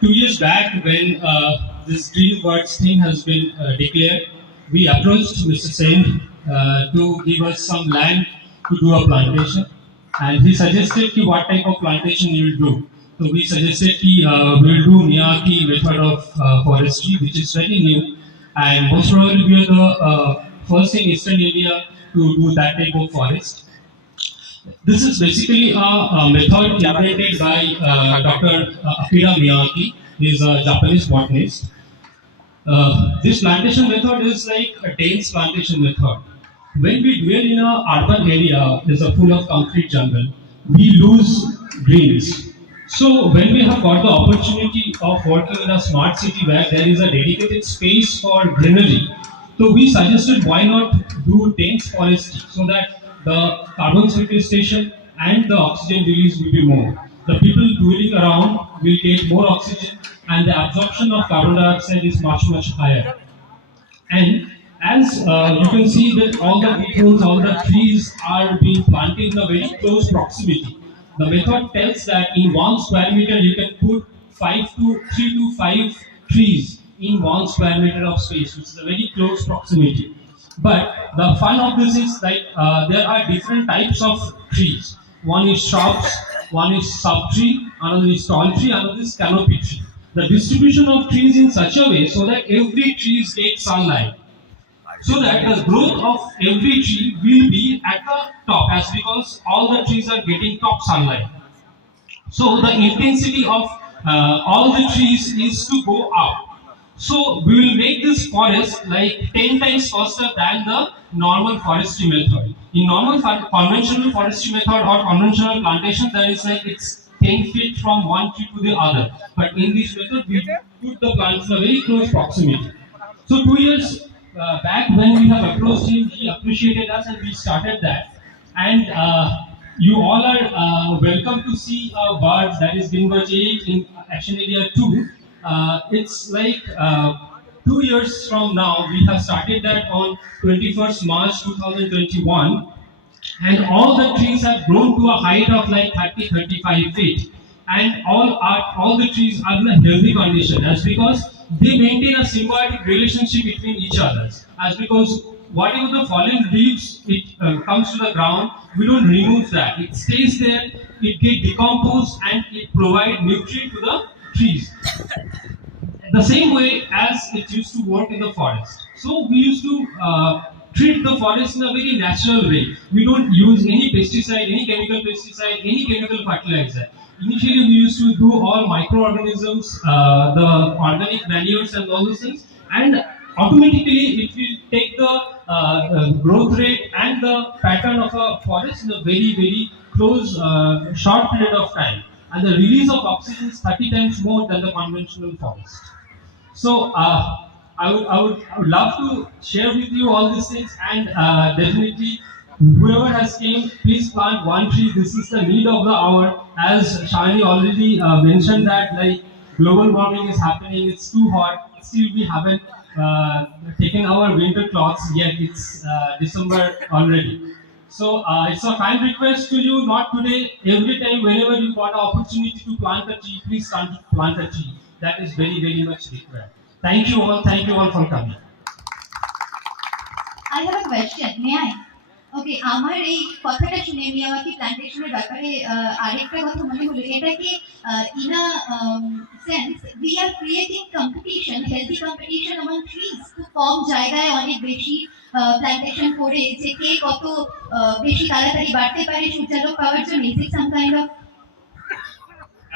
2 years back, when this green words thing has been declared, we approached Mr. Sen to give us some land to do a plantation, and he suggested what type of plantation we will do. So we suggested we will do Miyawaki method of forestry, which is very new, and most probably we are the first in Eastern India to do that type of forest. This is basically a method invented by Dr. Akira Miyawaki. He is a Japanese botanist. This plantation method is like a dense plantation method. When we dwell in an urban area, is a full of concrete jungle, we lose greens. So when we have got the opportunity of working in a smart city where there is a dedicated space for greenery, so we suggested why not do dense forest so that the carbon sequestration and the oxygen release will be more. The people dwelling around will get more oxygen and the absorption of carbon dioxide is much higher. And as you can see that all the peoples, all the trees are being planted in a very close proximity. The method tells that in 1 square meter you can put 3 to 5 trees in 1 square meter of space, which is a very close proximity. But the fun of this is like there are different types of trees. One is shrubs, one is sub tree, another is tall tree, another is canopy tree. The distribution of trees in such a way so that every tree gets sunlight, so that the growth of every tree will be at the top, as because all the trees are getting top sunlight. So the intensity of all the trees is to go up. So we will make this forest like 10 times faster than the normal forestry method. In normal conventional forestry method or conventional plantation, there is like it's 10 feet from one tree to the other. But in this method, we put the plants in a very close proximity. So 2 years back, when we have approached him, he appreciated us and we started that. And you all are welcome to see birds that is Bingoji in Action Area 2. It's like 2 years from now, we have started that on 21st March 2021, and all the trees have grown to a height of like 30-35 feet, and all the trees are in a healthy condition, as because they maintain a symbiotic relationship between each other, as because whatever the fallen leaves it comes to the ground, we don't remove that, it stays there, it gets decomposed and it provides nutrient to the trees. The same way as it used to work in the forest. So we used to treat the forest in a very natural way. We don't use any pesticide, any chemical pesticide, any chemical fertilizer. Initially, we used to do all microorganisms, the organic manures and all those things, and automatically it will take the growth rate and the pattern of a forest in a very close, short period of time. And the release of oxygen is 30 times more than the conventional forest. So I would love to share with you all these things, and definitely whoever has came, please plant one tree. This is the need of the hour. As Shani already mentioned that like global warming is happening, it's too hot. Still we haven't taken our winter clothes yet. It's December already. So it's a kind request to you, not today, every time, whenever you got an opportunity to plant a tree, please plant a tree. That is very much required. Thank you all for coming. I have a question. May I? ওকে আমার এই কথাটা শুনে Miyawaki প্ল্যান্টেশনের ব্যাপারে আরেকটা কথা মনে হলো, এটা কি in a sense we are creating competition, healthy competition among trees, খুব কম জায়গায় অনেক বেশি প্ল্যান্টেশন করে যে কে কত বেশি তাড়াতাড়ি বাড়তে পারে সূর্যালোক পাওয়ার জন্য? Is it some kind of?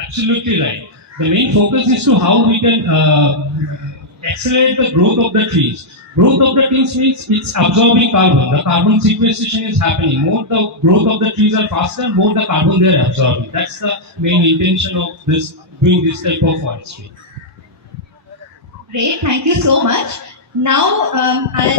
Absolutely right. The main focus is to how we can accelerate the growth of the trees. Growth of the trees means it's absorbing carbon. The carbon sequestration is happening. More the growth of the trees are faster, more the carbon they are absorbing. That's the main intention of this doing this type of forestry. Great, thank you so much. Now I'll